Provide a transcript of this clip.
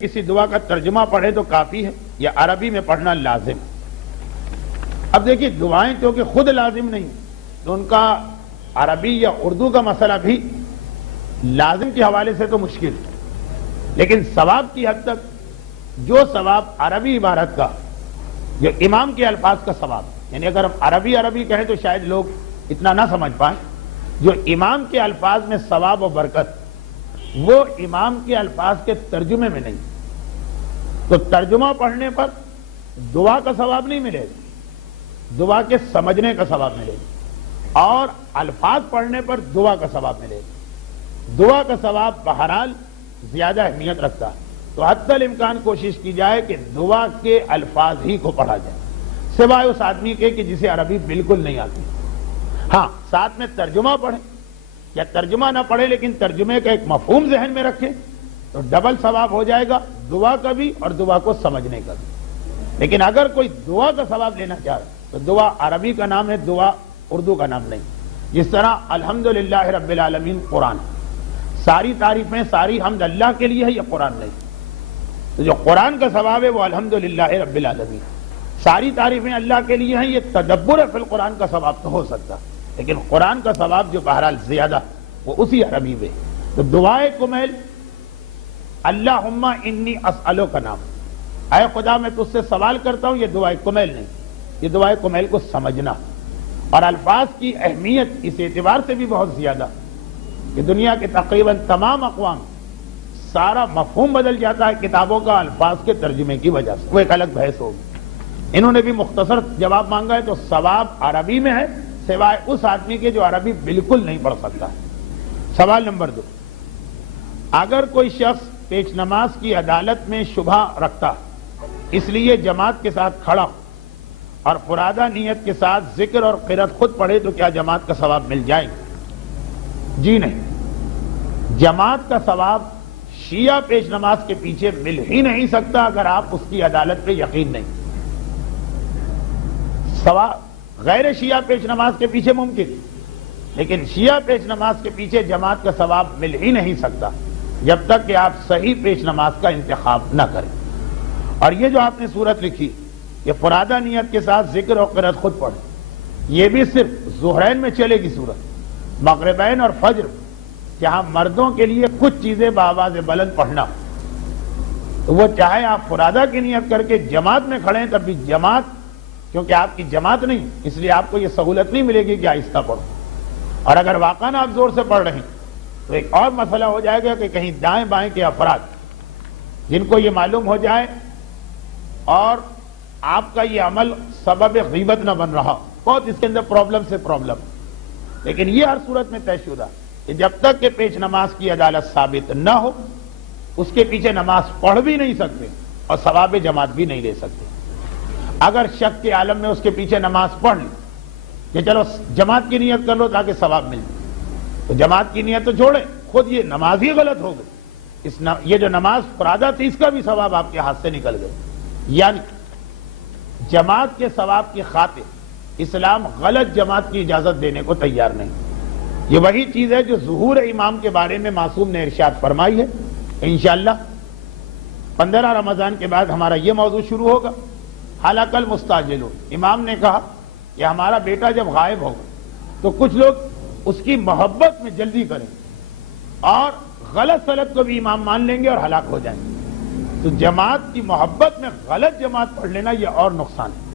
کسی دعا کا ترجمہ پڑھے تو کافی ہے یا عربی میں پڑھنا لازم؟ اب دیکھیے دعائیں کیونکہ خود لازم نہیں تو ان کا عربی یا اردو کا مسئلہ بھی لازم کے حوالے سے تو مشکل، لیکن ثواب کی حد تک جو ثواب عربی عبارت کا، جو امام کے الفاظ کا ثواب، یعنی اگر ہم عربی کہیں تو شاید لوگ اتنا نہ سمجھ پائیں، جو امام کے الفاظ میں ثواب و برکت وہ امام کے الفاظ کے ترجمے میں نہیں، تو ترجمہ پڑھنے پر دعا کا ثواب نہیں ملے گا، دعا کے سمجھنے کا ثواب ملے گا، اور الفاظ پڑھنے پر دعا کا ثواب ملے گا۔ دعا کا ثواب بہرحال زیادہ اہمیت رکھتا ہے، تو حتی الامکان کوشش کی جائے کہ دعا کے الفاظ ہی کو پڑھا جائے، سوائے اس آدمی کے کہ جسے عربی بالکل نہیں آتی۔ ہاں ساتھ میں ترجمہ پڑھیں یا ترجمہ نہ پڑھے لیکن ترجمے کا ایک مفہوم ذہن میں رکھیں تو ڈبل ثواب ہو جائے گا، دعا کا بھی اور دعا کو سمجھنے کا بھی۔ لیکن اگر کوئی دعا کا ثواب لینا چاہ رہا تو دعا عربی کا نام ہے، دعا اردو کا نام نہیں۔ جس طرح الحمدللہ رب العالمین قرآن، ساری تعریفیں ساری حمد اللہ کے لیے ہے، یہ قرآن نہیں، تو جو قرآن کا ثواب ہے وہ الحمدللہ رب العالمین، ساری تعریفیں اللہ کے لیے ہیں، یہ تدبر فی القرآن کا ثواب تو ہو سکتا، لیکن قرآن کا ثواب جو بہرحال زیادہ وہ اسی عربی میں۔ تو دعائے کمیل اللہم انی اسألو کا نام، اے خدا میں تجھ سے سوال کرتا ہوں، یہ دعائے کمیل نہیں، یہ دعائے کمیل کو سمجھنا، اور الفاظ کی اہمیت اس اعتبار سے بھی بہت زیادہ کہ دنیا کے تقریباً تمام اقوام سارا مفہوم بدل جاتا ہے کتابوں کا الفاظ کے ترجمے کی وجہ سے، وہ ایک الگ بحث ہوگی۔ انہوں نے بھی مختصر جواب مانگا ہے، تو ثواب عربی میں ہے سوائے اس آدمی کے جو عربی بالکل نہیں پڑھ سکتا ہے۔ سوال نمبر 2، اگر کوئی شخص پیش نماز کی عدالت میں شبہ رکھتا اس لیے جماعت کے ساتھ کھڑا اور فرادہ نیت کے ساتھ ذکر اور قرأت خود پڑھے تو کیا جماعت کا ثواب مل جائے گا؟ جی نہیں، جماعت کا ثواب شیعہ پیش نماز کے پیچھے مل ہی نہیں سکتا اگر آپ اس کی عدالت پہ یقین نہیں۔ ثواب غیر شیعہ پیش نماز کے پیچھے ممکن، لیکن شیعہ پیش نماز کے پیچھے جماعت کا ثواب مل ہی نہیں سکتا جب تک کہ آپ صحیح پیش نماز کا انتخاب نہ کریں۔ اور یہ جو آپ نے صورت لکھی، یہ فرادہ نیت کے ساتھ ذکر اور قرأت خود پڑھیں، یہ بھی صرف ظہرین میں چلے گی صورت، مغربین اور فجر جہاں مردوں کے لیے کچھ چیزیں بآواز بلند پڑھنا، تو وہ چاہے آپ فرادہ کی نیت کر کے جماعت میں کھڑے ہیں تب بھی جماعت، کیونکہ آپ کی جماعت نہیں اس لیے آپ کو یہ سہولت نہیں ملے گی کہ آہستہ پڑھو، اور اگر واقعاً آپ زور سے پڑھ رہے ہیں تو ایک اور مسئلہ ہو جائے گا کہ کہیں دائیں بائیں کے افراد جن کو یہ معلوم ہو جائے اور آپ کا یہ عمل سبب غیبت نہ بن رہا، بہت اس کے اندر پرابلم سے پرابلم، لیکن یہ ہر صورت میں طے شدہ کہ جب تک کہ پیش نماز کی عدالت ثابت نہ ہو اس کے پیچھے نماز پڑھ بھی نہیں سکتے اور ثواب جماعت بھی نہیں لے سکتے۔ اگر شک کے عالم میں اس کے پیچھے نماز پڑھ لی کہ چلو جماعت کی نیت کر لو تاکہ ثواب مل جائے، تو جماعت کی نیت تو چھوڑے، خود یہ نماز ہی غلط ہو گئی، یہ جو نماز فرادہ تھی اس کا بھی ثواب آپ کے ہاتھ سے نکل گئے۔ یعنی جماعت کے ثواب کی خاطر اسلام غلط جماعت کی اجازت دینے کو تیار نہیں۔ یہ وہی چیز ہے جو ظہور امام کے بارے میں معصوم نے ارشاد فرمائی ہے۔ انشاءاللہ 15 رمضان کے بعد ہمارا یہ موضوع شروع ہوگا، حلق المستعجلون۔ امام نے کہا کہ ہمارا بیٹا جب غائب ہوگا تو کچھ لوگ اس کی محبت میں جلدی کریں اور غلط سلط کو بھی امام مان لیں گے اور ہلاک ہو جائیں گے، تو جماعت کی محبت میں غلط جماعت پڑھ لینا یہ اور نقصان ہے۔